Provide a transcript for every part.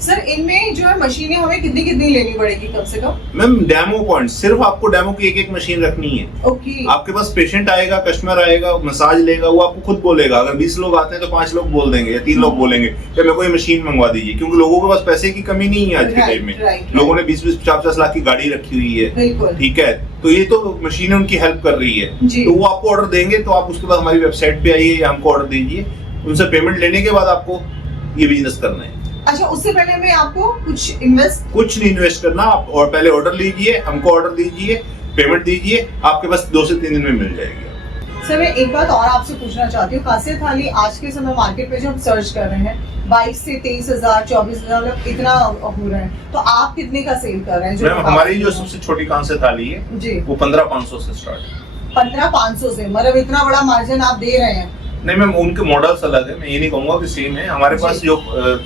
Sir इनमें जो है मशीनें हमें कितनी कितनी लेनी पड़ेगी कम से कम? मैम डेमो पॉइंट, सिर्फ आपको डेमो की एक मशीन रखनी है। ओके। आपके पास पेशेंट आएगा, कस्टमर आएगा, मसाज लेगा, वो आपको खुद बोलेगा। अगर 20 लोग आते हैं तो 5 लोग बोल देंगे या 3 लोग बोलेंगे कि मेरे को ये मशीन मंगवा दीजिए, क्योंकि लोगों के पास पैसे की कमी नहीं है आज के टाइम में। लोगों ने 20-20, 50-50 लाख की गाड़ी रखी हुई है, ठीक है, तो ये तो मशीनें उनकी हेल्प कर रही है। तो वो आपको ऑर्डर देंगे तो आप उसके बाद हमारी वेबसाइट पे आइए या हमको ऑर्डर दीजिए, उनसे पेमेंट लेने के बाद आपको ये बिजनेस करना है। अच्छा, उससे पहले हमें आपको कुछ नहीं इन्वेस्ट करना, आप और पहले ऑर्डर लीजिए, हमको ऑर्डर दीजिए, पेमेंट दीजिए, आपके पास 2 से 3 दिन में मिल जाएगी। सर मैं एक बात और आपसे पूछना चाहती हूँ, कासिया थाली आज के समय मार्केट पे जो हम सर्च कर रहे हैं 22 से 23,000 24,000 इतना हो रहा है, तो आप कितने का सेल कर रहे हैं? जो हमारी जो सबसे छोटी कांस्य थाली है जी, वो 15,500 से स्टार्ट। 15,500 से, मतलब इतना बड़ा मार्जिन आप दे रहे हैं? नहीं मैम, उनके मॉडल्स अलग है, मैं ये नहीं कहूंगा कि सेम है। हमारे पास जो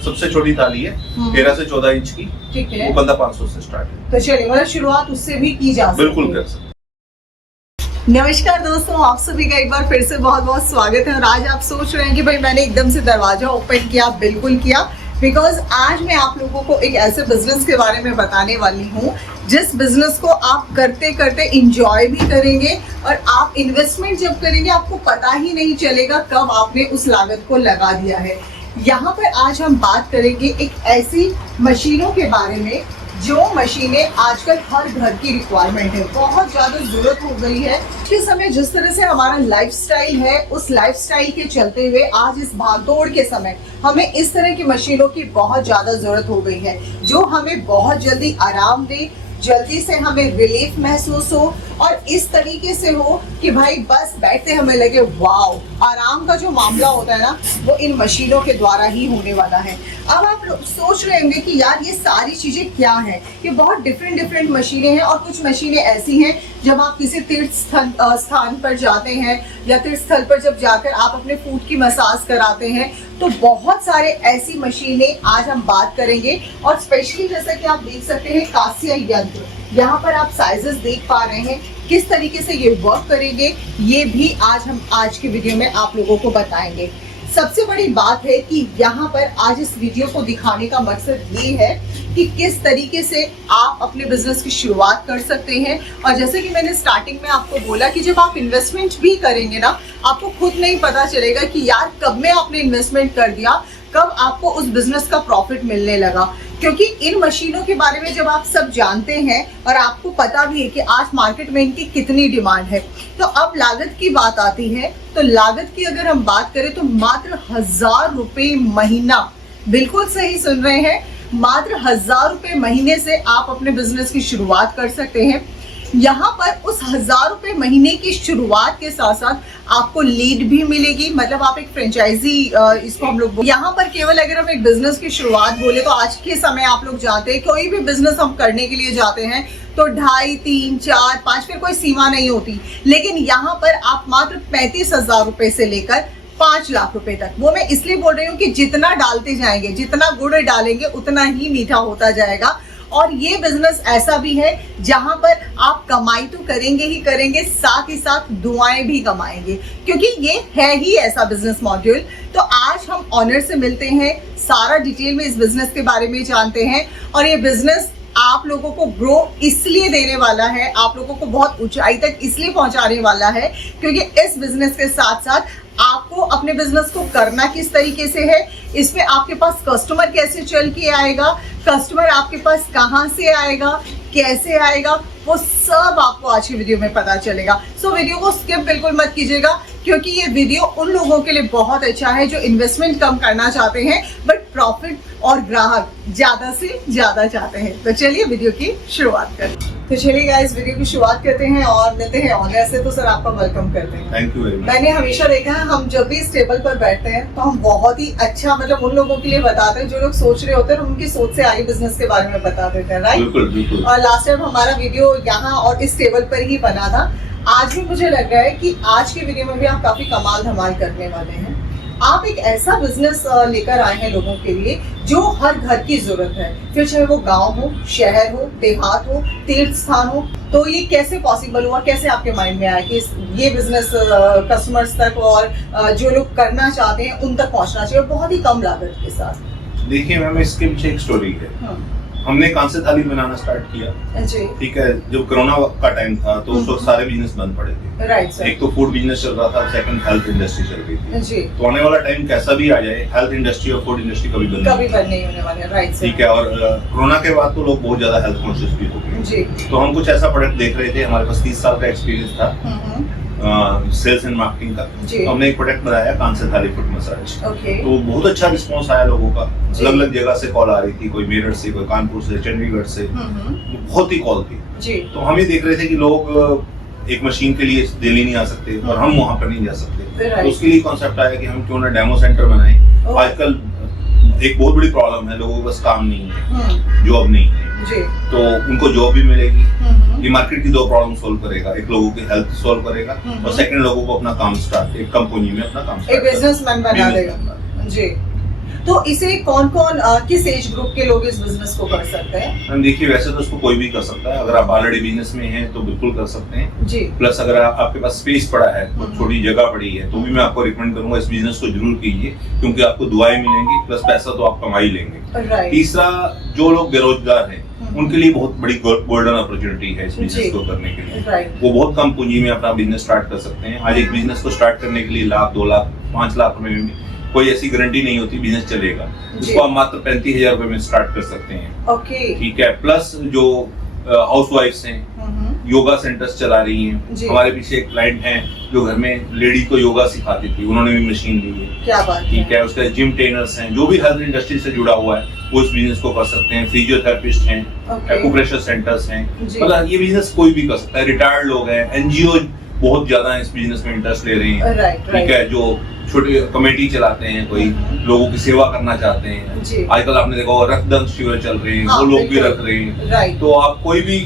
सबसे छोटी थाली है 13 से 14 इंच की, ठीक है, वो 15,500 से स्टार्ट है। तो चलिए, मतलब शुरुआत उससे भी की जा सकती है। बिल्कुल कर सकते। नमस्कार दोस्तों, आप सभी का एक बार फिर से बहुत बहुत स्वागत है। और आज आप सोच रहे हैं कि भाई मैंने एकदम से दरवाजा ओपन किया, बिल्कुल किया, बिकॉज आज मैं आप लोगों को एक ऐसे बिजनेस के बारे में बताने वाली हूँ जिस बिजनेस को आप करते करते इंजॉय भी करेंगे और आप इन्वेस्टमेंट जब करेंगे आपको पता ही नहीं चलेगा कब आपने उस लागत को लगा दिया है। यहाँ पर आज हम बात करेंगे एक ऐसी मशीनों के बारे में जो मशीनें आजकल हर घर की रिक्वायरमेंट है, बहुत ज्यादा जरूरत हो गई है। इस समय जिस तरह से हमारा लाइफस्टाइल है, उस लाइफस्टाइल के चलते हुए आज इस भागदौड़ के समय हमें इस तरह की मशीनों की बहुत ज्यादा जरूरत हो गई है जो हमें बहुत जल्दी आराम दे, जल्दी से हमें रिलीफ महसूस हो और इस तरीके से हो कि भाई बस बैठते हमें लगे वाओ। आराम का जो मामला होता है ना, वो इन मशीनों के द्वारा ही होने वाला है। अब आप सोच रहे होंगे कि यार ये सारी चीजें क्या हैं? ये बहुत डिफरेंट मशीनें हैं और कुछ मशीनें ऐसी हैं जब आप किसी तीर्थ स्थान पर जाते हैं या तीर्थ स्थल पर जब जाकर आप अपने फूट की मसाज कराते हैं, तो बहुत सारे ऐसी मशीनें आज हम बात करेंगे। और स्पेशली जैसा कि आप देख सकते हैं कांस्य यंत्र, यहाँ पर आप साइजेस देख पा रहे हैं, किस तरीके से ये वर्क करेंगे ये भी आज की वीडियो में आप लोगों को बताएंगे। सबसे बड़ी बात है कि यहाँ पर आज इस वीडियो को दिखाने का मकसद ये है कि किस तरीके से आप अपने बिजनेस की शुरुआत कर सकते हैं। और जैसे कि मैंने स्टार्टिंग में आपको बोला कि जब आप इन्वेस्टमेंट भी करेंगे ना, आपको खुद नहीं पता चलेगा कि यार कब में आपने इन्वेस्टमेंट कर दिया, कब आपको उस बिजनेस का प्रॉफिट मिलने लगा। क्योंकि इन मशीनों के बारे में जब आप सब जानते हैं और आपको पता भी है कि आज मार्केट में इनकी कितनी डिमांड है, तो अब लागत की बात आती है। तो लागत की अगर हम बात करें तो मात्र 1,000 रुपए महीना, बिल्कुल सही सुन रहे हैं, मात्र 1,000 रुपए महीने से आप अपने बिजनेस की शुरुआत कर सकते हैं। यहाँ पर उस 1,000 रुपए महीने की शुरुआत के साथ साथ आपको लीड भी मिलेगी, मतलब आप एक फ्रेंचाइजी, इसको हम लोग यहाँ पर केवल अगर हम एक बिजनेस की शुरुआत बोले तो आज के समय आप लोग जानते हैं कोई भी बिजनेस हम करने के लिए जाते हैं तो 2.5, 3, 4, 5 फिर कोई सीमा नहीं होती। लेकिन यहाँ पर आप मात्र 35,000 रुपए से लेकर 5 लाख रुपए तक, वो मैं इसलिए बोल रही हूँ कि जितना डालते जाएंगे, जितना गुड़ डालेंगे उतना ही मीठा होता जाएगा। और ये बिजनेस ऐसा भी है जहां पर आप कमाई तो करेंगे ही करेंगे, साथ ही साथ दुआएं भी कमाएंगे, क्योंकि ये है ही ऐसा बिजनेस मॉड्यूल। तो आज हम ऑनर से मिलते हैं, सारा डिटेल में इस बिजनेस के बारे में जानते हैं। और ये बिजनेस आप लोगों को ग्रो इसलिए देने वाला है, आप लोगों को बहुत ऊंचाई तक इसलिए पहुंचाने वाला है क्योंकि इस बिजनेस के साथ साथ आपको अपने बिजनेस को करना किस तरीके से है, इसमें आपके पास कस्टमर कैसे चल के आएगा, कस्टमर आपके पास कहाँ से आएगा, कैसे आएगा, वो सब आपको आज की वीडियो में पता चलेगा। सो वीडियो को स्किप बिल्कुल मत कीजिएगा क्योंकि ये वीडियो उन लोगों के लिए बहुत अच्छा है जो इन्वेस्टमेंट कम करना चाहते हैं बट प्रॉफिट और ग्राहक ज्यादा से ज्यादा चाहते हैं। तो चलिए वीडियो की शुरुआत करें। तो चलिए गाइस, वीडियो की शुरुआत करते हैं और मिलते हैं ऑनर से। तो सर आपका वेलकम करते हैं। Thank you very much. मैंने हमेशा देखा है हम जब भी इस टेबल पर बैठते हैं तो हम बहुत ही अच्छा, मतलब उन लोगों के लिए बताते हैं जो लोग सोच रहे होते हैं, उनकी सोच से आगे बिजनेस के बारे में बता देते हैं, राइट? बिल्कुल बिल्कुल। और लास्ट टाइम हमारा वीडियो यहाँ और इस टेबल पर ही बना था। आज भी मुझे लग रहा है कि आज की वीडियो में भी आप काफी कमाल धमाल करने वाले हैं। आप एक ऐसा बिजनेस लेकर आए हैं लोगों के लिए जो हर घर की जरूरत है, फिर चाहे वो गांव हो, शहर हो, देहात हो, तीर्थ स्थान हो। तो ये कैसे पॉसिबल हुआ, कैसे आपके माइंड में आया कि ये बिजनेस कस्टमर्स तक और जो लोग करना चाहते हैं उन तक पहुंचना चाहिए बहुत ही कम लागत के साथ? देखिए मैम, इसके पीछे एक स्टोरी है। हमने कांसे थाली बनाना स्टार्ट किया, जी ठीक है। जब कोरोना का टाइम था तो उस वक्त सारे बिजनेस बंद पड़े थे। Right sir. एक तो फूड बिजनेस चल रहा था, सेकंड हेल्थ इंडस्ट्री चल रही थी। जी तो आने वाला टाइम कैसा भी आ जाए, हेल्थ इंडस्ट्री और फूड इंडस्ट्री कभी बंद नहीं होने वाले। Right sir. ठीक है। और कोरोना के बाद तो लोग बहुत ज्यादा हेल्थ कॉन्शियस भी हो गए। जी। तो हम कुछ ऐसा प्रोडक्ट देख रहे थे, हमारे पास 30 साल का एक्सपीरियंस था सेल्स एंड मार्केटिंग का। तो हमने एक प्रोडक्ट बनाया, कांसे थाली फुट मसाज। तो बहुत अच्छा रिस्पॉन्स आया लोगों का। अलग अलग जगह से कॉल आ रही थी, कोई मेरठ से, कोई कानपुर से, चंडीगढ़ से, बहुत ही कॉल थी। जी। तो हम ये देख रहे थे कि लोग एक मशीन के लिए दिल्ली नहीं आ सकते और हम वहां पर नहीं जा सकते। तो उसके लिए कॉन्सेप्ट आया कि हम क्यों ना डेमो सेंटर बनाएं। आजकल एक बहुत बड़ी प्रॉब्लम है, लोगों के पास काम नहीं है, जॉब नहीं है। जी। तो उनको जॉब भी मिलेगी। ये मार्केट की दो प्रॉब्लम सॉल्व करेगा, एक लोगों की हेल्थ सॉल्व करेगा और सेकंड लोगों को अपना काम स्टार्ट, एक कंपनी में अपना काम एक बिजनेसमैन बना देगा। जी। तो इसे कौन कौन किस एज ग्रुप के लोग इस बिजनेस को कर सकते हैं? देखिए वैसे तो उसको कोई भी कर सकता है। अगर आप ऑलरेडी बिजनेस में हैं तो बिल्कुल कर सकते हैं जी। प्लस अगर आपके पास स्पेस पड़ा है, छोटी जगह पड़ी है, तो भी मैं आपको रिकमेंड करूंगा इस बिजनेस को जरूर कीजिए, क्योंकि आपको दुआएं मिलेंगी प्लस पैसा तो आप कमा ही लेंगे। तीसरा, जो लोग बेरोजगार हैं उनके लिए बहुत बड़ी गोल्डन अपॉर्चुनिटी है इस बिजनेस को करने के लिए। वो बहुत कम पूंजी में अपना बिजनेस स्टार्ट कर सकते हैं। आज एक बिजनेस को स्टार्ट करने के लिए 1 लाख, 2 लाख, 5 लाख रुपए में कोई ऐसी गारंटी नहीं होती बिजनेस चलेगा। इसको आप मात्र 35,000 रुपए में स्टार्ट कर सकते हैं। ओके। ठीक है। प्लस जो हाउसवाइफ्स हैं, योगा सेंटर्स चला रही हैं। हमारे पीछे एक क्लाइंट हैं जो घर में लेडी को योगा सिखाती थी, उन्होंने भी मशीन ली है। क्या बात है। ठीक है। उसके जिम ट्रेनर्स हैं, जो भी हेल्थ इंडस्ट्री से जुड़ा हुआ है वो इस बिजनेस को कर सकते हैं। फिजियोथेरेपिस्ट हैं, एक्यूप्रेशर सेंटर्स हैं, मतलब ये बिजनेस कोई भी कर सकता है। रिटायर्ड लोग हैं, एनजीओ बहुत ज्यादा इस बिजनेस में इंटरेस्ट ले रहे हैं। ठीक है। जो छोटे कमेटी चलाते हैं, कोई लोगों की सेवा करना चाहते हैं। आजकल आपने देखा होगा रक्तदान शिविर चल रहे हैं, वो लोग भी रख रहे हैं। तो आप कोई भी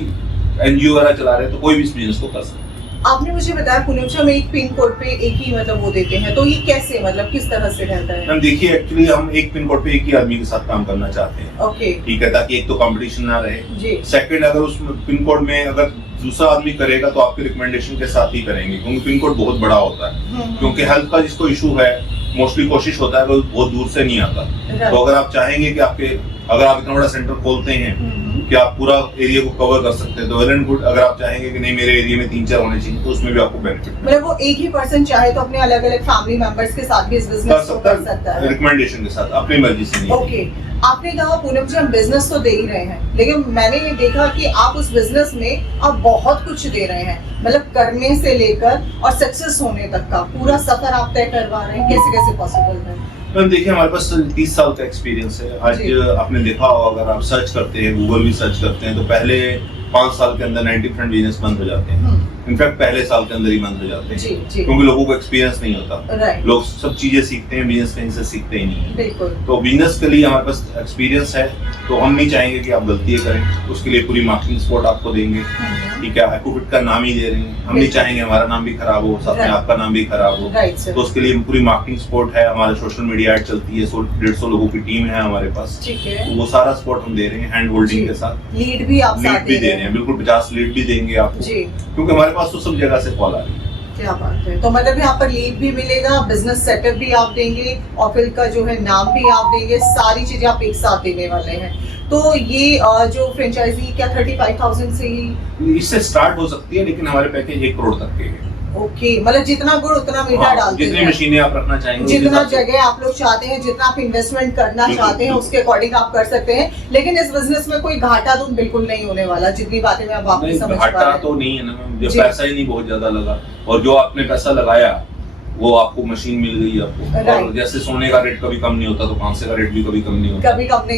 एनजीओ वगैरह चला रहे हैं तो कोई भी इस बिजनेस को कर सकते हैं। आपने मुझे बताया पूनम में एक पिन कोड पे एक ही मतलब वो देते हैं, तो ये कैसे, मतलब किस तरह से रहता है? हम देखिए, एक्चुअली हम एक पिन कोड पे एक ही आदमी के साथ काम करना चाहते हैं। ओके। ठीक है, ताकि एक तो कंपटीशन ना रहे। सेकंड, अगर उस पिन कोड में अगर दूसरा आदमी करेगा तो आपके रिकमेंडेशन के साथ ही करेंगे, क्योंकि पिन कोड बहुत बड़ा होता है। क्योंकि हेल्थ का जिसको इशू है, मोस्टली कोशिश होता है वो बहुत दूर से नहीं आता। तो अगर आप चाहेंगे कि अगर आप इतना बड़ा सेंटर खोलते हैं कि आप पूरा एरिया को कवर कर सकते हैं, तो वेल एंड गुड। अगर आप चाहेंगे कि नहीं मेरे एरिया में 3-4 होने चाहिए, तो उसमें भी आपको बेनिफिट, मतलब वो एक ही पर्सन चाहे तो अपने अलग अलग फैमिली मेंबर्स के साथ भी इस बिजनेस को कर सकता है, रिकमेंडेशन के साथ, अपनी मर्जी से नहीं। ओके। आपने कहा पूनम जी हम बिजनेस तो दे ही रहे हैं, लेकिन मैंने ये देखा कि आप उस बिजनेस में आप बहुत कुछ दे रहे हैं, मतलब करने से लेकर और सक्सेस होने तक का पूरा सफर आप तय करवा रहे हैं। कैसे कैसे पॉसिबल है? मैम देखिए, हमारे पास 30 साल का एक्सपीरियंस है। आज आपने देखा होगा, अगर आप सर्च करते हैं, गूगल भी सर्च करते हैं, तो पहले 5 साल के अंदर 90% बिजनेस बंद हो जाते हैं। इनफैक्ट पहले साल के अंदर ही बंद हो जाते हैं, क्योंकि लोगों को एक्सपीरियंस नहीं होता। लोग सब चीजें सीखते हैं, बिजनेस कहीं से सीखते ही नहीं है। तो बिजनेस के लिए हमारे पास एक्सपीरियंस है, तो हम नहीं चाहेंगे कि आप गलतियां करें। उसके लिए पूरी मार्केटिंग सपोर्ट आपको देंगे। ठीक है। एक्यूफिट का नाम ही दे रहे हैं, हम नहीं चाहेंगे हमारा नाम भी खराब हो, साथ में आपका नाम भी खराब हो। तो उसके लिए पूरी मार्केटिंग सपोर्ट है, हमारा सोशल मीडिया ऐड चलती है, 150 लोगों की टीम है हमारे पास। तो वो सारा सपोर्ट हम दे रहे हैं, हैंड होल्डिंग के साथ। लीड भी आप लीड भी दे रहे हैं, बिल्कुल 50 लीड भी देंगे आपको, क्योंकि हमारे पास तो सब जगह से कॉल आ रही है। क्या बात है। तो मतलब यहाँ पर लीड भी मिलेगा, बिजनेस सेटअप भी आप देंगे, ऑफिस का जो है नाम भी आप देंगे, सारी चीजें आप एक साथ देने वाले हैं। तो ये जो फ्रेंचाइजी क्या 35,000 से ही इससे स्टार्ट हो सकती है, लेकिन हमारे पैकेज 1 करोड़ तक के हैं। ओके। मतलब जितना गुड़ उतना मीठा डालते हैं। जितनी मशीनें आप रखना चाहेंगे, जितना जगह आप लोग चाहते हैं, जितना आप इन्वेस्टमेंट करना चाहते हैं, उसके अकॉर्डिंग आप कर सकते हैं। लेकिन इस बिजनेस में कोई घाटा तो बिल्कुल नहीं होने वाला, जितनी बातें मैं आपकी समझ पा रही हूं। घाटा तो नहीं है ना, जब पैसा ही नहीं बहुत ज्यादा लगा, और जो आपने पैसा लगाया वो आपको मशीन मिल गई आपको। और जैसे सोने का रेट कभी कम नहीं होता, तो कांसे का रेट भी कभी कम नहीं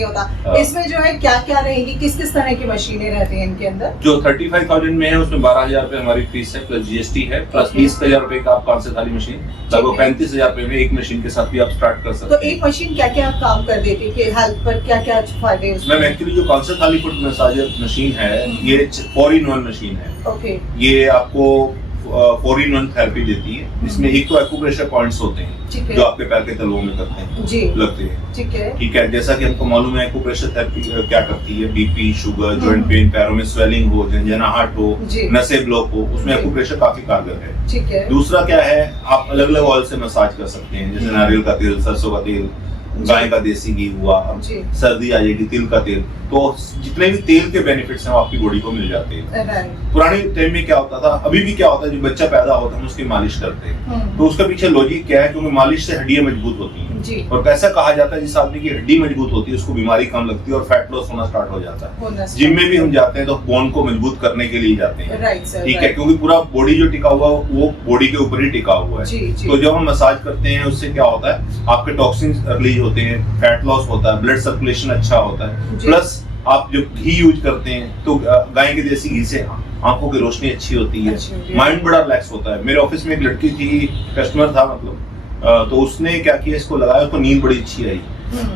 होता। इसमें जो है क्या क्या रहेगी, किस किस तरह की मशीनें रहती हैं इनके अंदर? जो 35,000 में है उसमें 12,000 रुपए हमारी फीस है, प्लस जीएसटी है, प्लस 20,000 रुपए का आप कांसे थाली मशीन, लगभग 35,000 रुपए में एक मशीन के साथ भी आप स्टार्ट कर सकते हैं। तो एक मशीन क्या क्या काम कर देती है, हेल्थ पर क्या क्या फायदे उसमें? मैम एक्चुअली जो कांसे थाली फुट मसाजर मशीन है, ये 4-in-1 मशीन है। ओके। ये आपको 4-in-1 थेरेपी देती है। इसमें एक तो एक्यूप्रेशर पॉइंट्स होते हैं जो आपके पैर के तलवों में करते हैं, लगते हैं। ठीक है। जैसा कि हमको मालूम है एक्यूप्रेशर थेरेपी क्या करती है, बीपी, शुगर, जॉइंट पेन, पैरों में स्वेलिंग हो, झंझनाहट हो, नसें ब्लॉक हो, उसमें एक्यूप्रेशर काफी कारगर है। ठीक है। दूसरा क्या है, आप अलग अलग ऑयल से मसाज कर सकते हैं, जैसे नारियल का तेल, सरसों का तेल, गाय का देसी घी हुआ, जी। सर्दी आ जाएगी तिल का तेल, तो जितने भी तेल के बेनिफिट्स हैं वो आपकी बॉडी को मिल जाते हैं। राइट। पुराने टाइम में क्या होता था, अभी भी क्या होता है, जब बच्चा पैदा होता है हम उसकी मालिश करते हैं, तो उसका पीछे लॉजिक क्या है, क्योंकि मालिश से हड्डियां मजबूत होती हैं जी। और कैसा कहा जाता है जिस आदमी की हड्डी मजबूत होती है उसको बीमारी कम लगती है और फैट लॉस होना स्टार्ट हो जाता है। जिम में भी हम जाते हैं तो बोन को मजबूत करने के लिए जाते हैं, राइट सर, ठीक है, क्योंकि पूरा बॉडी जो टिका हुआ है वो बॉडी के ऊपर ही टिका हुआ है। जी, जी। तो जब हम मसाज करते हैं उससे क्या होता है, आपके टॉक्सिन्स रिलीज होते हैं, फैट लॉस होता है, ब्लड सर्कुलेशन अच्छा होता है, जी। प्लस आप जब घी यूज करते हैं तो गाय के देसी घी से आंखों की रोशनी अच्छी होती है, माइंड बड़ा रिलैक्स होता है। मेरे ऑफिस में एक लड़की थी, कस्टमर था मतलब, तो उसने क्या किया, इसको लगाया, उसको नींद बड़ी अच्छी आई,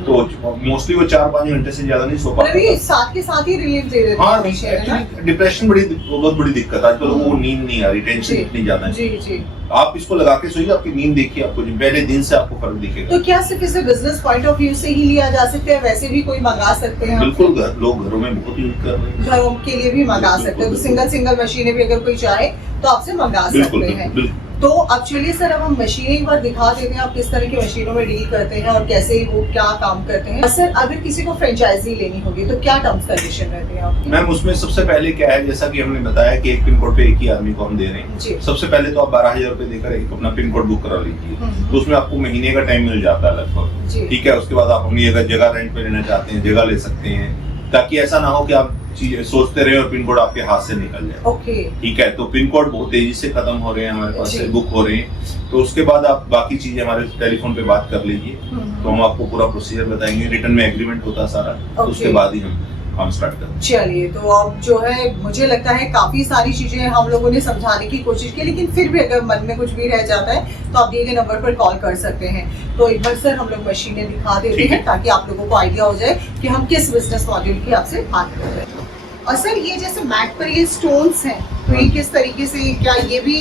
तो मोस्टली वो 4-5 घंटे से ज्यादा नहीं सो पाता था। साथ के साथ ही रिलीफ दे देते हाँ, हैं हमेशा, है ना? एक्चुअली डिप्रेशन बहुत बड़ी दिक्कत है आजकल, लोगों को नींद नहीं आ रही, टेंशन जी, इतनी ज्यादा है। जी जी। आप इसको लगा के सोइए, आपकी नींद देखिए, आपको पहले दिन से आपको फर्क दिखेगा। तो क्या सिर्फ इसे बिजनेस पॉइंट ऑफ व्यू से ही लिया जा सकता है, वैसे भी कोई मंगा सकते हैं? बिल्कुल, लोग घरों में बहुत यूज कर रहे हैं, घरों के लिए भी मंगा सकते हैं, तो सिंगल मशीनें भी अगर कोई चाहे तो आपसे मंगा सकते हैं। तो अब चलिए सर, अब हम मशीनें एक बार दिखा देते हैं, आप किस तरह की मशीनों में डील करते हैं और कैसे वो क्या काम करते हैं। सर, अगर किसी को फ्रेंचाइजी लेनी होगी तो क्या टर्म्स कंडीशन रहते हैं आपके? मैम उसमें सबसे पहले क्या है, जैसा कि हमने बताया कि एक पिन कोड पे एक ही आदमी को हम दे रहे जी। हैं। सबसे पहले तो आप 12,000 रुपए देकर एक अपना पिन कोड बुक करा लीजिए, तो उसमें आपको महीने का टाइम मिल जाता है लगभग, ठीक है। उसके बाद आप अपनी अगर जगह रेंट पे लेना चाहते हैं, जगह ले सकते हैं, ताकि ऐसा ना हो कि आप चीजें सोचते रहे और पिन कोड आपके हाथ से निकल जाए। ओके, ठीक है, तो पिन कोड बहुत तेजी से खत्म हो रहे हैं हमारे पास से, बुक हो रहे हैं, तो उसके बाद आप बाकी चीजें हमारे टेलीफोन पे बात कर लीजिए, तो हम आपको पूरा प्रोसीजर बताएंगे, रिटर्न में एग्रीमेंट होता है सारा, तो उसके बाद ही हम काम स्टार्ट करते हैं। चलिए, तो अब जो है मुझे लगता है काफी सारी चीजें हम लोगों ने समझाने की कोशिश की, लेकिन फिर भी अगर मन में कुछ भी रह जाता है तो आप दिए गए नंबर पर कॉल कर सकते हैं। तो एक बार सर हम लोग मशीनें दिखा देते हैं ताकि आप लोगों को आइडिया हो जाए कि हम किस बिजनेस मॉड्यूल की आपसे बात कर रहे हैं। और सर, ये जैसे मैट पर ये स्टोन्स हैं, तो ये किस तरीके से, क्या ये भी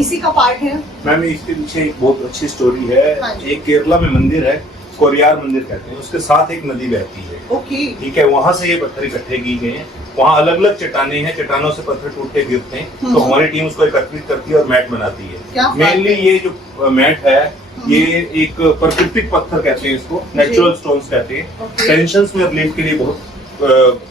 इसी का पार्ट है? मैम इसके पीछे एक बहुत अच्छी स्टोरी है। हाँ, एक केरला में मंदिर है, कोरियार मंदिर कहते हैं, उसके साथ एक नदी बहती है, ओके, ठीक है। वहां से ये पत्थर इकट्ठे किए गए हैं, वहाँ अलग अलग चट्टाने हैं, चट्टानों से पत्थर टूट के गिरते हैं, तो हमारी टीम उसको एकत्रित करती है और मैट बनाती है। मेनली ये जो मैट है, ये एक प्राकृतिक पत्थर कहते हैं इसको, नेचुरल स्टोन्स कहते हैं, टेंशंस में रिलीफ के लिए बहुत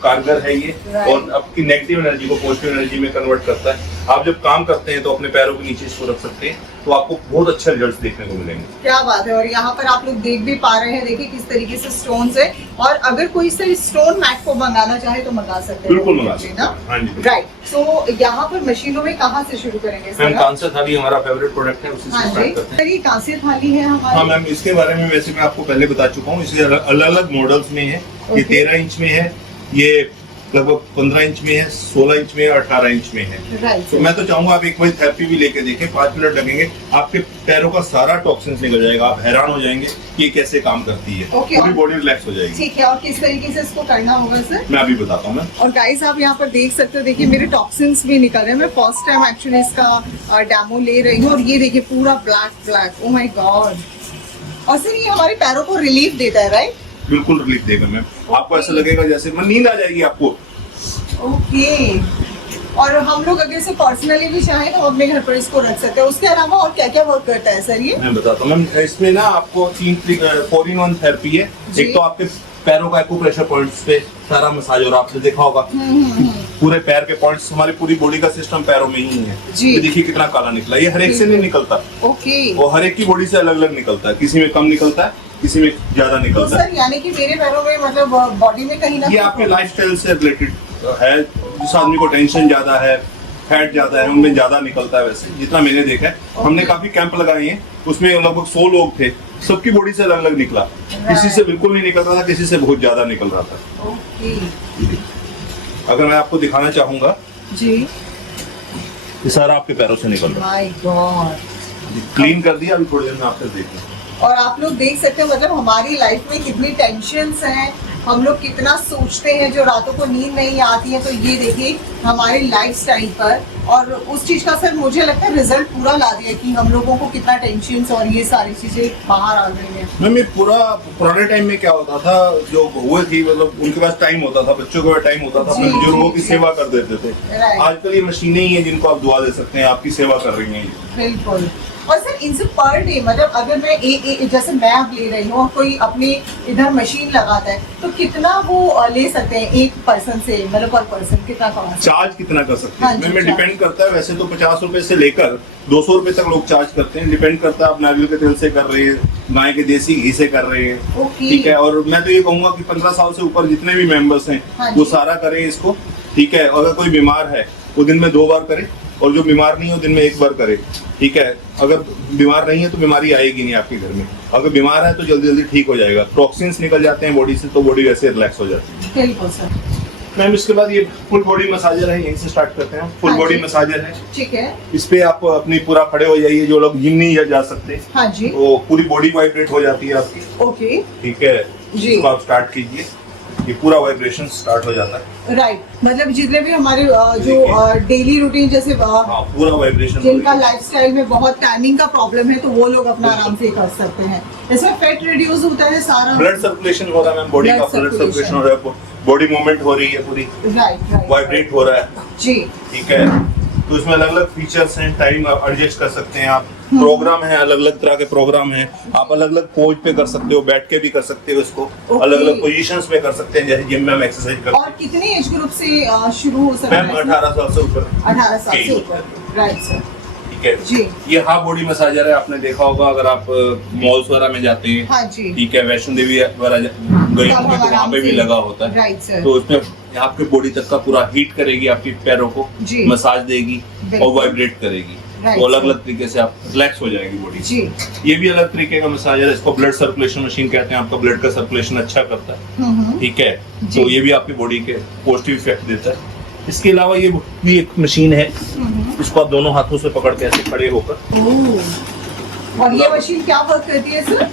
कारगर है ये, और आपकी नेगेटिव एनर्जी को पॉजिटिव एनर्जी में कन्वर्ट करता है। आप जब काम करते हैं तो अपने पैरों के नीचे इसको रख सकते हैं, तो आपको बहुत अच्छे रिजल्ट्स देखने को मिलेंगे। क्या बात है। और यहाँ पर आप लोग देख भी पा रहे हैं, देखिए किस तरीके से स्टोन्स है, और अगर कोई से स्टोन मैट को मंगाना चाहे तो मंगा सकते हैं, बिल्कुल मंगा सकते हैं। हाँ जी, राइट। तो यहाँ पर मशीनों में कहाँ से शुरू करेंगे सर? मैम कांस्य थाली हमारा फेवरेट प्रोडक्ट है, उसी से स्टार्ट करते हैं। ये कांस्य थाली है हमारी। हाँ मैम, इसके बारे में वैसे मैं आपको पहले बता चुका हूँ, इसलिए अलग अलग मॉडल्स में है। ये 13 इंच में है, ये लगभग 15 इंच में है, 16 इंच में है, 18 इंच में है। तो मैं तो चाहूंगा आप एक बार थेरेपी भी लेके देखें, 5 मिनट लगेंगे, आपके पैरों का सारा टॉक्सिन्स निकल जाएगा, आप हैरान हो जाएंगे कि ये कैसे काम करती है, पूरी बॉडी रिलैक्स हो जाएगी। ठीक है, और किस तरीके से इसको करना होगा सर? मैं अभी बताता हूँ। और गाइस, आप यहाँ पर देख सकते हो, देखिए मेरे टॉक्सिन्स भी निकल रहे हैं। मैं फर्स्ट टाइम एक्चुअली इसका डेमो ले रही हूँ, और ये देखिए पूरा ब्लैक, ओह माय गॉड। और सर ये हमारे पैरों को रिलीफ देता है, राइट? बिल्कुल रिलीफ देगा मैम, आपको ऐसा लगेगा जैसे नींद आ जाएगी आपको। ओके। और हम लोग अगर इसे पर्सनली भी चाहें तो अपने घर पर इसको रख सकते हैं। उसके अलावा और क्या क्या वर्क करता है सर ये? मैं बताता हूँ मैम, इसमें ना आपको 4-in-1 थेरेपी है। एक तो आपके पैरों का एक्यूप्रेशर पॉइंट्स पे सारा मसाज, और आपने देखा होगा पूरे पैर के पॉइंट्स, हमारी पूरी बॉडी का सिस्टम पैरों में ही है। तो देखिए कितना काला निकला, ये हर एक से नहीं निकलता, ओके, वो हर एक की बॉडी से अलग अलग निकलता है, किसी में कम निकलता है, किसी में ज्यादा निकलता है। सर यानी कि मेरे पैरों में, मतलब बॉडी में कहीं ना, ये आपके लाइफस्टाइल से रिलेटेड है। जिस आदमी को टेंशन ज्यादा है, फैट ज्यादा है, उनमें ज्यादा निकलता है। वैसे जितना मैंने देखा है, हमने काफी कैंप लगाए हैं, उसमें लगभग 100 लोग थे, सबकी बॉडी से अलग अलग निकला, किसी से बिल्कुल नहीं निकल रहा था, किसी से बहुत ज्यादा निकल रहा था। अगर मैं आपको दिखाना चाहूंगा जी, ये सारा आपके पैरों से निकल रहा है। माय गॉड, क्लीन कर दिया, अभी थोड़ी देर में आपको देखना। और आप लोग देख सकते हैं, मतलब हमारी लाइफ में कितनी टेंशन्स हैं, हम लोग कितना सोचते हैं, जो रातों को नींद नहीं आती है। तो ये देखिए हमारे लाइफस्टाइल पर, और उस चीज का सर मुझे लगता है रिजल्ट पूरा ला दिया कि हम लोगों को कितना टेंशन्स और ये सारी चीजें बाहर आ गई हैं। मैम ये पूरा पुराने टाइम में क्या होता था, जो बहुएं थी, मतलब उनके पास टाइम होता था, बच्चों के पास टाइम होता था, अपने बुजुर्गों की सेवा कर देते थे। आजकल ये मशीनें ही हैं जिनको आप दुआ दे सकते हैं, आपकी सेवा कर रही हैं। बिल्कुल। और सर इनसे पर डे मतलब अगर मैं जैसे मैं अब ले रही हूँ और कोई अपने इधर मशीन लगाता है तो कितना वो ले सकते हैं एक पर्सन से, मतलब पर पर्सन कितना कमा सकते हैं? चार्ज कितना कर सकते हैं? हाँ जी, मैं डिपेंड करता है, वैसे तो 50 रुपए से लेकर 200 रुपए तक लोग चार्ज करते हैं। डिपेंड करता है आप नारियल के तेल से कर रहे हैं, गाय के देसी घी से कर रहे हैं, ओके। ठीक है। और मैं तो ये कहूंगा कि 15 साल से ऊपर जितने भी मेंबर्स हैं हाँ वो जी। सारा करें इसको, ठीक है। अगर कोई बीमार है वो दिन में 2 बार करे, और जो बीमार नहीं है वो दिन में 1 बार करे, ठीक है। अगर बीमार नहीं है तो बीमारी आएगी नहीं आपके घर में, अगर बीमार है तो जल्दी जल्दी ठीक हो जाएगा। टॉक्सिन्स निकल जाते हैं बॉडी से तो बॉडी वैसे रिलैक्स हो जाती है। बिल्कुल सर। मैम इसके बाद ये फुल बॉडी मसाजर है, यहीं से स्टार्ट करते हैं। फुल हाँ बॉडी जी। मसाजर है, ठीक है। इस पे आप अपनी पूरा खड़े हो जाइए, जो लोग जिम नहीं जा सकते हाँ जी। वो पूरी बॉडी वाइब्रेट हो जाती है आपकी, ओके। ठीक है। जी। इसको आप स्टार्ट कीजिए, ये पूरा वाइब्रेशन स्टार्ट हो जाता है। राइट, मतलब जितने भी हमारे जो डेली रूटीन जैसे हाँ पूरा वाइब्रेशन। जिनका लाइफस्टाइल में बहुत टाइमिंग का प्रॉब्लम है तो वो लोग अपना आराम से कर सकते हैं। इसमें फैट रिड्यूस होता है सारा, ब्लड सर्कुलेशन हो रहा है मैम, बॉडी का ब्लड सर्कुलेशन हो रहा है, बॉडी मूवमेंट हो रही है पूरी, राइट वाइब्रेट हो रहा है, जी। ठीक है। तो इसमें अलग अलग फीचर्स हैं, टाइम आप एडजस्ट कर सकते हैं आप, प्रोग्राम है, अलग अलग तरह के प्रोग्राम हैं, आप अलग अलग पोज पे कर सकते हो, बैठ के भी कर सकते हो इसको, Okay. अलग अलग पोजीशंस में कर सकते हैं, जैसे जिम में हम एक्सरसाइज करते और कितने एज ग्रुप से शुरू हो हैं सकता मैम। है? 18 साल से ऊपर 18 साल से ठीक। ऊपर, राइट सर। ठीक है जी। ये हाफ बॉडी मसाजर है, आपने देखा होगा अगर आप मॉल्स वगैरह में जाते हैं, हाँ जी। ठीक है, वैष्णो देवी वगैरह गई होंगी तो वहाँ पे भी लगा होता है, राइट सर। तो उसमें आपके बॉडी तक का पूरा हीट करेगी, आपकी पैरों को जी। मसाज देगी बिल्कुल। और वाइब्रेट करेगी, Right, तो अलग sir. अलग तरीके से आप रिलैक्स हो जाएगी बॉडी। जी। ये भी अलग तरीके का मसाजर है, इसको ब्लड सर्कुलेशन मशीन कहते हैं, आपका ब्लड का सर्कुलेशन अच्छा करता है, ठीक है। जी। तो ये भी आपकी बॉडी के पॉजिटिव इफेक्ट देता है। इसके अलावा ये भी एक मशीन है, इसको आप दोनों हाथों से पकड़ के ऐसे खड़े होकर, और ये मशीन क्या वर्क करती है सर?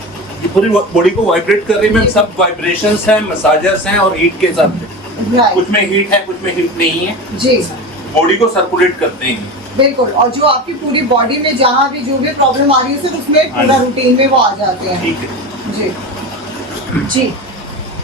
ये पूरी बॉडी को वाइब्रेट कर रही है मैम। सब वाइब्रेशंस हैं, मसाजर्स हैं और हीट के साथ हैं। राइट कुछ में हीट है, कुछ में हीट नहीं है, जी। बॉडी को सर्कुलेट करते हैं। बिल्कुल, और जो आपकी पूरी बॉडी में जहाँ भी जो भी प्रॉब्लम आ रही है सर उसमें पूरा रूटीन में वो आ जाते हैं। ठीक है जी जी।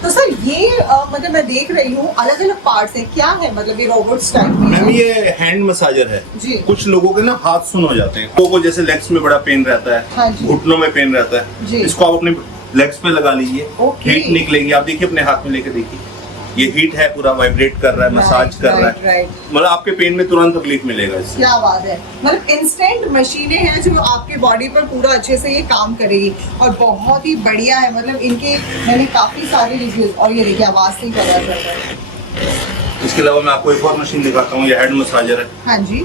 तो सर ये मतलब मैं देख रही हूँ अलग अलग पार्ट्स हैं, क्या है मतलब ये रोबोट्स टाइप में मैम है? ये हैंड मसाजर है जी। कुछ लोगों के ना हाथ सुन हो जाते हैं, लोगों को जैसे लेग्स में बड़ा पेन रहता हाँ है, जी। घुटनों में पेन रहता जी। है, इसको आप अपने लेग्स पे लगा लीजिए, ओके। हीट निकलेगी। आप देखिए अपने हाथ में लेके देखिए, ये हीट है, पूरा वाइब्रेट कर रहा है, मसाज कर रहा है, राइट। मतलब आपके पेन में तुरंत तकलीफ मिलेगा इससे। क्या बात है, मतलब इंस्टेंट मशीनें हैं जो आपके बॉडी पर पूरा अच्छे से ये काम करेगी और बहुत ही बढ़िया है। मतलब इनके मैंने काफी सारे रिव्यूज, और ये देखिए आवाज नहीं कर रहा था। इसके अलावा मैं आपको एक और मशीन दिखाता हूँ, ये हेड मसाजर है। हाँ जी।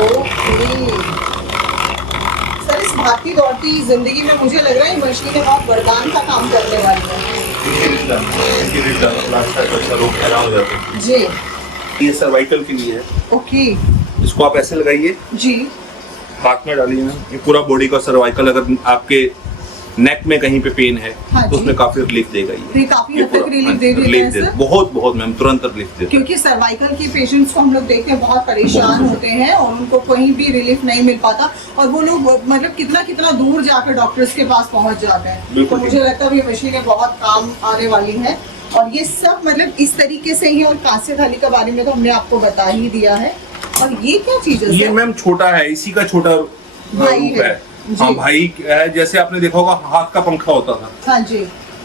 ओके सर, इस भागती दौड़ती जिंदगी में मुझे लग रहा है ये मशीनें बहुत वरदान का काम करने वाली है। जी। ये सर्वाइकल के लिए है, ओके। इसको आप ऐसे लगाइए, जी। हाथ में डालिए ना, ये पूरा बॉडी का सर्वाइकल, अगर आपके नेक में कहीं पे पेन है हाँ तो जी। उसमें काफी रिलीफ देगा ये काफी हद तक रिलीफ दे देता है सर? बहुत बहुत मैम, तुरंत रिलीफ देता है। क्योंकि सर्वाइकल के पेशेंट्स को हम लोग देखते हैं बहुत परेशान होते हैं और उनको कहीं भी रिलीफ नहीं मिल पाता और वो लोग मतलब कितना कितना दूर जाकर डॉक्टर्स के पास पहुंच जाते हैं। तो बिल्कुल। मुझे लगता है ये मशीनें बहुत काम आने वाली है और ये सब मतलब इस तरीके से ही। और कांस्य थाली के बारे में तो हमने आपको बता ही दिया है। और ये क्या चीज है ये सर? मैम छोटा है, इसी का छोटा भाई रूप है। है। जी। हाँ भाई है, जैसे आपने देखा होगा हाथ का पंखा होता था, हाँ जी।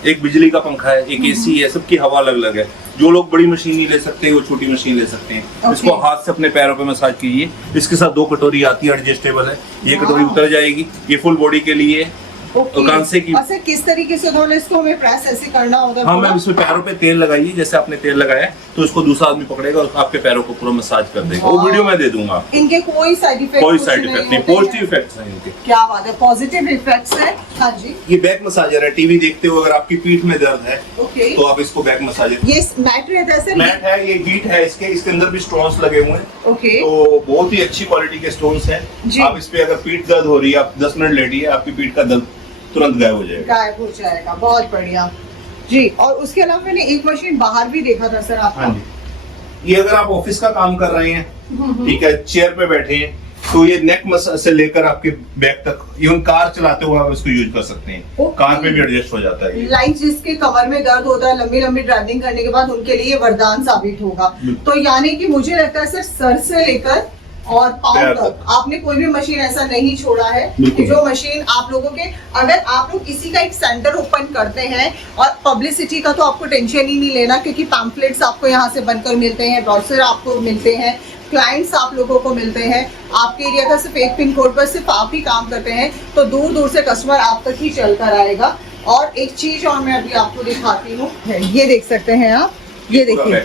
एक बिजली का पंखा है, एक एसी है, सबकी हवा अलग अलग है। जो लोग बड़ी मशीन नहीं ले सकते वो छोटी मशीन ले सकते हैं। Okay. इसको हाथ से अपने पैरों पे मसाज कीजिए। इसके साथ 2 कटोरी आती है, एडजस्टेबल है, ये कटोरी Wow. उतर जाएगी। ये फुल बॉडी के लिए है। ओके। कांसे की। और सर किस तरीके से उन्होंने इसको हमें प्रेस ऐसे करना होता है? हाँ पूरा? मैम, इसमें पैरों पे तेल लगाइए, जैसे आपने तेल लगाया तो इसको दूसरा आदमी पकड़ेगा और आपके पैरों को पूरा मसाज कर देगा। वो Wow. वीडियो मैं दे दूंगा। इनके कोई साइड इफेक्ट? कोई साइड इफेक्ट नहीं, पॉजिटिव इफेक्ट्स हैं इनके। क्या बात है, पॉजिटिव इफेक्ट्स है। हाँ जी। ये बैक मसाजर है, टीवी देखते हो अगर आपकी पीठ में दर्द है ओके। तो आप इसको बैक मसाजर। ये मैट रहता है सर? मैट है, ये हीट है, इसके अंदर भी स्टोन्स लगे हुए हैं, ओके। तो बहुत ही अच्छी क्वालिटी के स्टोन्स हैं। जी। आप इस पे अगर पीठ दर्द हो रही है, आप 10 मिनट लेटिए, आपकी पीठ का दर्द तुरंत गायब हो जाएगा। गायब हो जाएगा, बहुत बढ़िया जी। और उसके अलावा मैंने एक मशीन बाहर भी देखा था सर आपका। हाँ जी, ये अगर आप ऑफिस का काम कर रहे हैं, ठीक है, चेयर पे बैठे हैं, तो ये नेक मसाज से लेकर आपके बैक तक, इवन कार चलाते हुए आप इसको यूज कर सकते हैं। Okay. कार पे भी एडजस्ट हो जाता है ये। लाइक जिसके कमर में दर्द होता है लंबी लंबी ड्राइविंग करने के बाद, उनके लिए वरदान साबित होगा। बिल्कुल। तो यानी कि मुझे लगता है सर से लेकर और पाउंड पैर तक आपने कोई भी मशीन ऐसा नहीं छोड़ा है बिल्कुल। कि जो मशीन आप लोगों के, अगर आप लोग इसी का एक सेंटर ओपन करते हैं, और पब्लिसिटी का तो आपको टेंशन ही नहीं लेना, क्योंकि पैम्फलेट्स आपको यहाँ से बनकर मिलते हैं, ब्रोशर आपको मिलते हैं, क्लाइंट्स आप लोगों को मिलते हैं, आपके एरिया का सिर्फ एक पिन कोड पर सिर्फ आप ही काम करते हैं, तो दूर दूर से कस्टमर आप तक ही चल कर आएगा। और एक चीज और मैं अभी आपको दिखाती हूँ, ये देख सकते हैं आप, ये देखिए,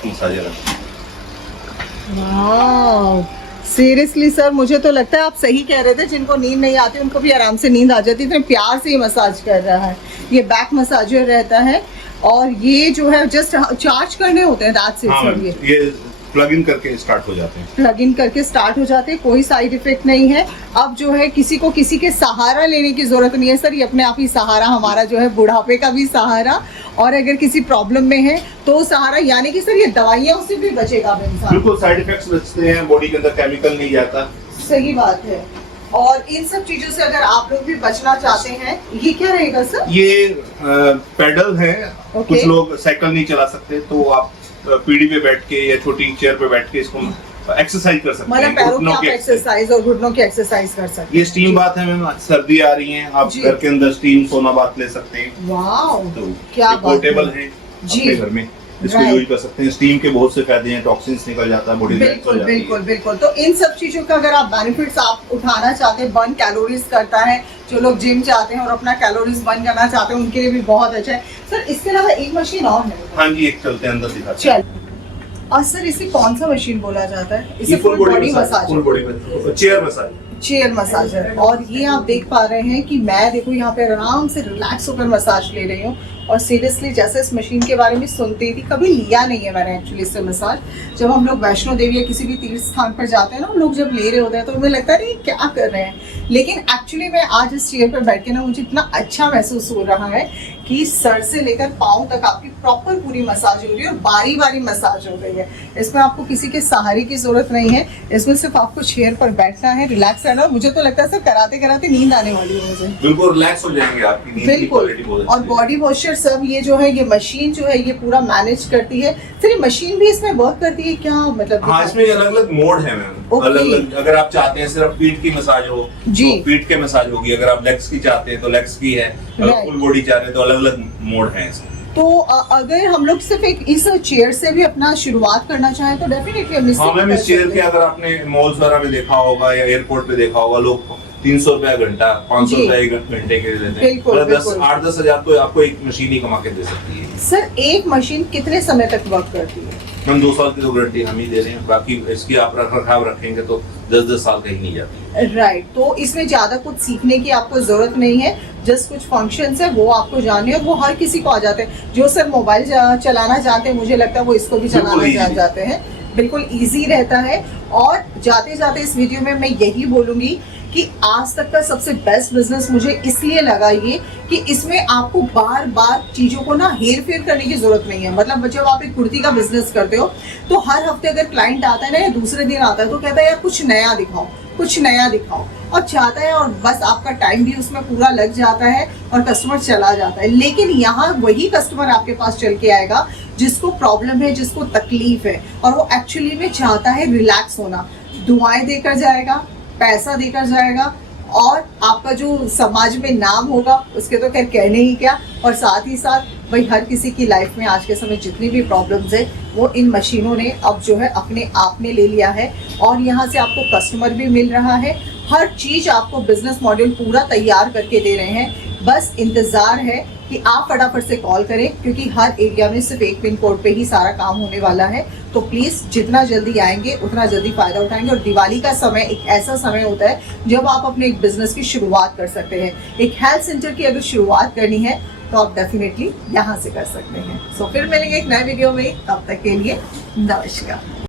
सीरियसली सर मुझे तो लगता है आप सही कह रहे थे, जिनको नींद नहीं आती उनको भी आराम से नींद आ जाती है, इतने प्यार से ये मसाज कर रहा है। ये बैक मसाजर रहता है, और ये जो है जस्ट चार्ज करने होते हैं, दैट्स इट सर। ये प्लग इन करके स्टार्ट हो जाते हैं, प्लग इन करके स्टार्ट हो जाते हैं, कोई साइड इफेक्ट नहीं है। अब जो है किसी को किसी के सहारा लेने की जरूरत नहीं है सर, ये अपने आप ही सहारा, हमारा जो है बुढ़ापे का भी सहारा, और अगर किसी प्रॉब्लम में है तो सहारा, यानी कि सर ये दवाइयाँ उससे भी बचेगा इंसान। बिल्कुल, साइड इफेक्ट्स बचते हैं, बॉडी के अंदर केमिकल नहीं जाता। सही बात है। और इन सब चीजों से अगर आप लोग भी बचना चाहते हैं, ये क्या रहेगा सर? ये पेडल है, कुछ लोग साइकिल नहीं चला सकते तो आप पीढ़ी पे बैठ के या छोटी चेयर पे बैठ के इसको एक्सरसाइज कर सकते हैं, मतलब पैरों की आप एक्सरसाइज और घुटनों की एक्सरसाइज कर सकते हैं। ये स्टीम बात है मैम, सर्दी आ रही है, आप घर के अंदर स्टीम सोना बात ले सकते हैं। वाओ, तो क्या पोर्टेबल है, अपने घर में इसको यूज कर सकते हैं। स्टीम के बहुत से फायदे हैं, टॉक्सिन्स निकल जाता है, बॉडी रिलैक्स हो जाती है। बिल्कुल बिल्कुल। तो इन सब चीजों का अगर आप बेनिफिट्स आप उठाना चाहते हैं, बर्न कैलोरीज करता है, जो लोग जिम चाहते हैं और अपना कैलोरीज बर्न करना चाहते हैं उनके लिए भी बहुत अच्छा है सर। इसके अलावा एक मशीन और है? हाँ जी, एक चलते हैं, अंदर दिखाते हैं। चल, और सर इसे कौन सा मशीन बोला जाता है? इसे full body massage, full body massage, chair massage, chair massager. और ये आप देख पा रहे हैं कि मैं देखो यहाँ पे आराम से रिलैक्स होकर मसाज ले रही हूँ, और सीरियसली जैसे इस मशीन के बारे में सुनती थी, कभी लिया नहीं है मैंने एक्चुअली इससे मसाज। जब हम लोग वैष्णो देवी या किसी भी तीर्थ स्थान पर जाते हैं ना, लोग जब ले रहे होते हैं तो हमें लगता है क्या कर रहे हैं, लेकिन एक्चुअली मैं आज इस चेयर पर बैठ के ना मुझे इतना अच्छा महसूस हो रहा है कि सर से लेकर पाँव तक आपकी प्रॉपर पूरी मसाज हो रही है, और बारी बारी मसाज हो रही है। इसमें आपको किसी के सहारे की जरूरत नहीं है, इसमें सिर्फ आपको चेयर पर बैठना है, रिलैक्स रहना। मुझे तो लगता है सर कराते कराते नींद आने वाली है मुझे। बिल्कुल रिलैक्स हो जाएंगे आपकी नींद की क्वालिटी बहुत अच्छी है। और बॉडी पोस्चर सब ये जो है, ये मशीन जो है ये पूरा मैनेज करती है। सर ये मशीन भी इसमें वर्क करती है क्या, मतलब? हाँ, इसमें अलग अलग मोड है मैम, अलग अलग। अगर आप चाहते हैं सिर्फ पीठ की मसाज हो तो पीठ के मसाज होगी, अगर आप लेग्स की चाहते हैं तो लेग्स की है, अगर फुल बॉडी चाहते हैं तो अलग अलग मोड है इसमें। तो अगर हम लोग सिर्फ एक इस चेयर से भी अपना शुरुआत करना चाहें तो डेफिनेटली हम हाँ मैम, इस चेयर के अगर आपने मॉल्स वगैरह में देखा होगा या एयरपोर्ट पे देखा होगा, लोग 300 रुपया घंटा, 500 रुपया एक घंटे के लेते हैं। 8-10 हजार तो आपको एक मशीन ही कमा के दे सकती है। सर एक मशीन कितने समय तक वर्क करती है? हम 2 साल की तो गारंटी हम ही दे रहे हैं, बाकी इसकी आप रख रखाव रखेंगे तो 10-10 साल कहीं नहीं जाती। राइट, तो इसमें ज्यादा कुछ सीखने की आपको जरूरत नहीं है, जस्ट कुछ फंक्शंस है वो आपको जानने, और वो हर किसी को आ जाते हैं। जो सर मोबाइल चलाना चाहते हैं, मुझे लगता है वो इसको भी चलाना जान जाते हैं, बिल्कुल इजी रहता है। और जाते जाते इस वीडियो में मैं यही बोलूंगी कि आज तक का सबसे बेस्ट बिजनेस मुझे इसलिए लगा ये कि इसमें आपको बार बार चीज़ों को ना हेर फेर करने की जरूरत नहीं है। मतलब जब आप एक कुर्ती का बिजनेस करते हो तो हर हफ्ते अगर क्लाइंट आता है ना, या दूसरे दिन आता है, तो कहता है यार कुछ नया दिखाओ, कुछ नया दिखाओ, और चाहता है, और बस आपका टाइम भी उसमें पूरा लग जाता है और कस्टमर चला जाता है। लेकिन यहाँ वही कस्टमर आपके पास चल के आएगा जिसको प्रॉब्लम है, जिसको तकलीफ है, और वो एक्चुअली में चाहता है रिलैक्स होना। दुआएं देकर जाएगा, पैसा देकर जाएगा, और आपका जो समाज में नाम होगा उसके तो खैर कहने ही क्या। और साथ ही साथ भाई हर किसी की लाइफ में आज के समय जितनी भी प्रॉब्लम्स है वो इन मशीनों ने अब जो है अपने आप में ले लिया है, और यहाँ से आपको कस्टमर भी मिल रहा है, हर चीज़ आपको बिजनेस मॉडल पूरा तैयार करके दे रहे हैं। बस इंतज़ार है कि आप फटाफट से कॉल करें, क्योंकि हर एरिया में सिर्फ एक पिन कोड पे ही सारा काम होने वाला है। तो प्लीज़ जितना जल्दी आएंगे उतना जल्दी फ़ायदा उठाएंगे। और दिवाली का समय एक ऐसा समय होता है जब आप अपने एक बिजनेस की शुरुआत कर सकते हैं। एक हेल्थ सेंटर की अगर शुरुआत करनी है तो आप डेफिनेटली यहाँ से कर सकते हैं। सो फिर मिलेंगे एक नए वीडियो में, तब तक के लिए नमस्कार।